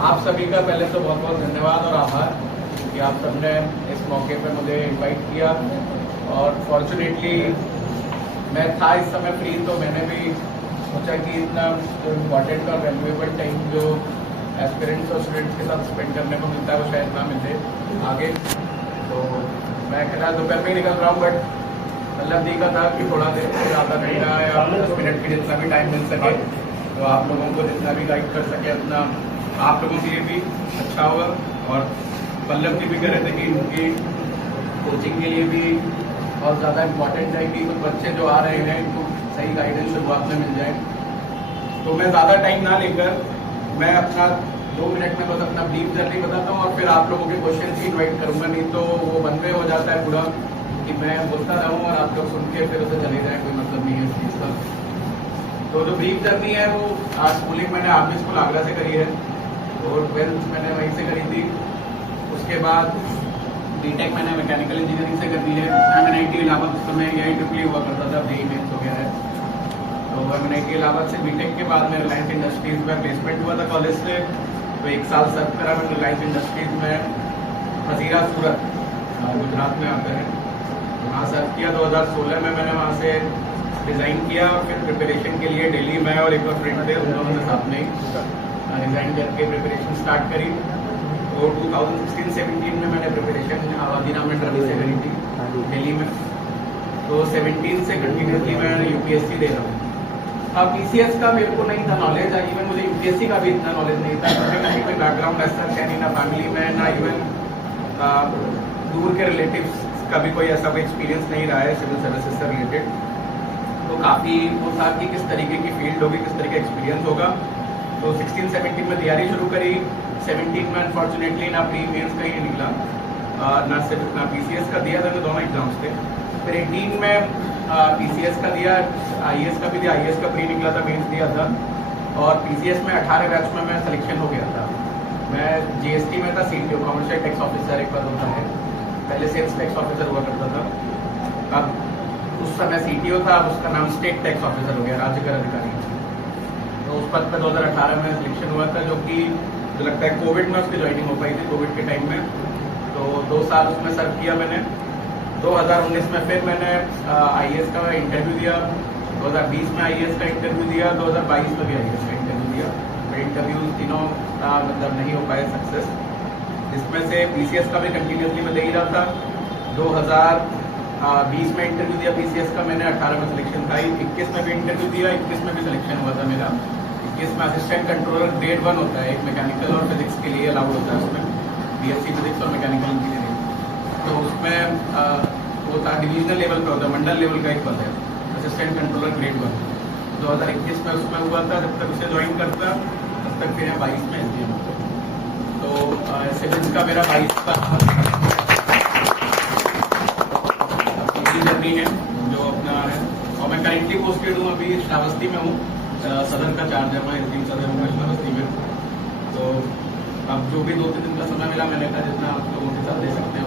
आप सभी का पहले तो बहुत बहुत धन्यवाद और आभार कि आप सबने इस मौके पे मुझे इनवाइट किया। और फॉर्चुनेटली मैं था इस समय फ्री, तो मैंने भी सोचा कि इतना जो इम्पोर्टेंट और वैल्यूएबल टाइम जो एस्पिरेंट्स और स्टूडेंट्स के साथ स्पेंड करने को मिलता है वो शायद ना मिले आगे। तो मैं कहना दोपहर में ही निकल रहा हूँ, बट मतलब दी का था कि थोड़ा देर से आधा घंटा या 10 मिनट की जितना भी टाइम मिल सके तो आप लोगों को जितना भी गाइड कर सके उतना आप लोगों के लिए भी अच्छा होगा। और पल्लव जी भी कह रहे थे कि उनकी कोचिंग के लिए भी बहुत ज़्यादा इम्पोर्टेंट है कि कुछ बच्चे जो आ रहे हैं इनको सही गाइडेंस शुरुआत में मिल जाए। तो मैं ज़्यादा टाइम ना लेकर मैं अपना 2 मिनट में बस अपना ब्रीफ जर्नी बताता हूँ और फिर आप लोगों के क्वेश्चन ही इन्वाइट करूँगा, नहीं तो वो वन वे हो जाता है पूरा कि मैं बोलता रहूँ और आप लोग सुन के फिर उसे चले जाए, कोई मतलब नहीं है इस चीज़ का। तो जो ब्रीफ जर्नी है वो आज स्कूलिंग मैंने आर्मी स्कूल आगरा से करी है और 12th मैंने वहीं से करी थी। उसके बाद बीटेक मैंने मैकेनिकल इंजीनियरिंग से कर दी है। MNIT इलाहाबाद उस समय यही ट्रिपली हुआ करता था, जेई मेन्स हो गया है। तो MNIT इलाहाबाद से बीटेक के बाद मैं रिलायंस इंडस्ट्रीज में प्लेसमेंट हुआ था कॉलेज से, तो 1 साल सर्व करा मैंने रिलायंस इंडस्ट्रीज में, हजीरा सूरत गुजरात में आता है, वहाँ सर्व किया। 2016 में मैंने वहाँ से रिज़ाइन किया और फिर प्रिपरेशन के लिए दिल्ली में और एक और फ्रेंड थे उन दोनों ने साथ में रिज़ाइन करके प्रिपरेशन स्टार्ट करी। तो 2016-17 में मैंने प्रिपरेशन आबादी नाम में ट्रवी से करी थी दिल्ली में। तो 17 से कंटिन्यूसली मैं UPSC दे रहा हूँ। अब PCS का मेरे को नहीं था नॉलेज, इवन मुझे UPSC का भी इतना नॉलेज नहीं था क्योंकि कहीं कोई बैकग्राउंड ऐसा है नहीं, ना फैमिली में ना इवन दूर के रिलेटिव्स का भी कोई ऐसा कोई एक्सपीरियंस नहीं रहा है सिविल सर्विसेज से रिलेटेड। तो काफ़ी वो था कि किस तरीके की फील्ड होगी, किस तरीके का एक्सपीरियंस होगा। तो 16-17 में तैयारी शुरू करी। 17 में अनफॉर्चुनेटली ना प्री मेंस का ही निकला, ना सिर्फ ना PCS का दिया था, तो दोनों एग्जाम्स थे। फिर 18 में PCS का दिया, IAS का भी दिया, IAS का प्री निकला था, मेंस दिया था। और PCS में 18 बैच में मैं सिलेक्शन हो गया था। मैं GST में था, CTO कमर्शियल टैक्स ऑफिसर एक पद होता है, पहले सेल्स टैक्स ऑफिसर हुआ करता था। अब उस समय CTO था, अब उसका नाम स्टेट टैक्स ऑफिसर हो गया, राज्य कर अधिकारी। तो उस पद पर 2018 में सिलेक्शन हुआ था, जो कि जो लगता है कोविड में उसकी ज्वाइनिंग हो पाई थी, कोविड के टाइम में। तो 2 साल उसमें सर्व किया मैंने। 2019 में फिर मैंने IAS का इंटरव्यू दिया, 2020 में IAS का इंटरव्यू दिया, 2022 में भी IAS का इंटरव्यू दिया। तो इंटरव्यू तीनों का मतलब नहीं हो पाया सक्सेस, जिसमें से PCS का भी कंटिन्यूसली मैं दे ही रहा था। 2020 में इंटरव्यू दिया PCS का मैंने, 18 में सिलेक्शन था। 21 में भी इंटरव्यू दिया, 21 में भी सिलेक्शन हुआ था मेरा। 21 में असिस्टेंट कंट्रोलर ग्रेड 1 होता है, एक मैकेनिकल और फिजिक्स के लिए अलाउड होता है उसमें, BSc फिजिक्स और मैकेनिकल इंजीनियरिंग। तो उसमें वो था डिविजनल लेवल पर होता है, मंडल लेवल का एक पद है, असिस्टेंट कंट्रोलर ग्रेड 1। 2021 में उसमें हुआ था। जब तक उसे ज्वाइन करता तब तक फिर 22 में SDM होता। तो सिविल्स का मेरा 22 का जर्नी है जो अपना है। और मैं करेंटली पोस्टेड हूँ, अभी श्रावस्ती में हूँ, सदर का चार्ज है, मैं SDM सदर हूँ श्रावस्ती में। तो अब जो भी 2-3 दिन का समय मिला, मैंने कहा जितना आप लोगों के साथ दे सकते हैं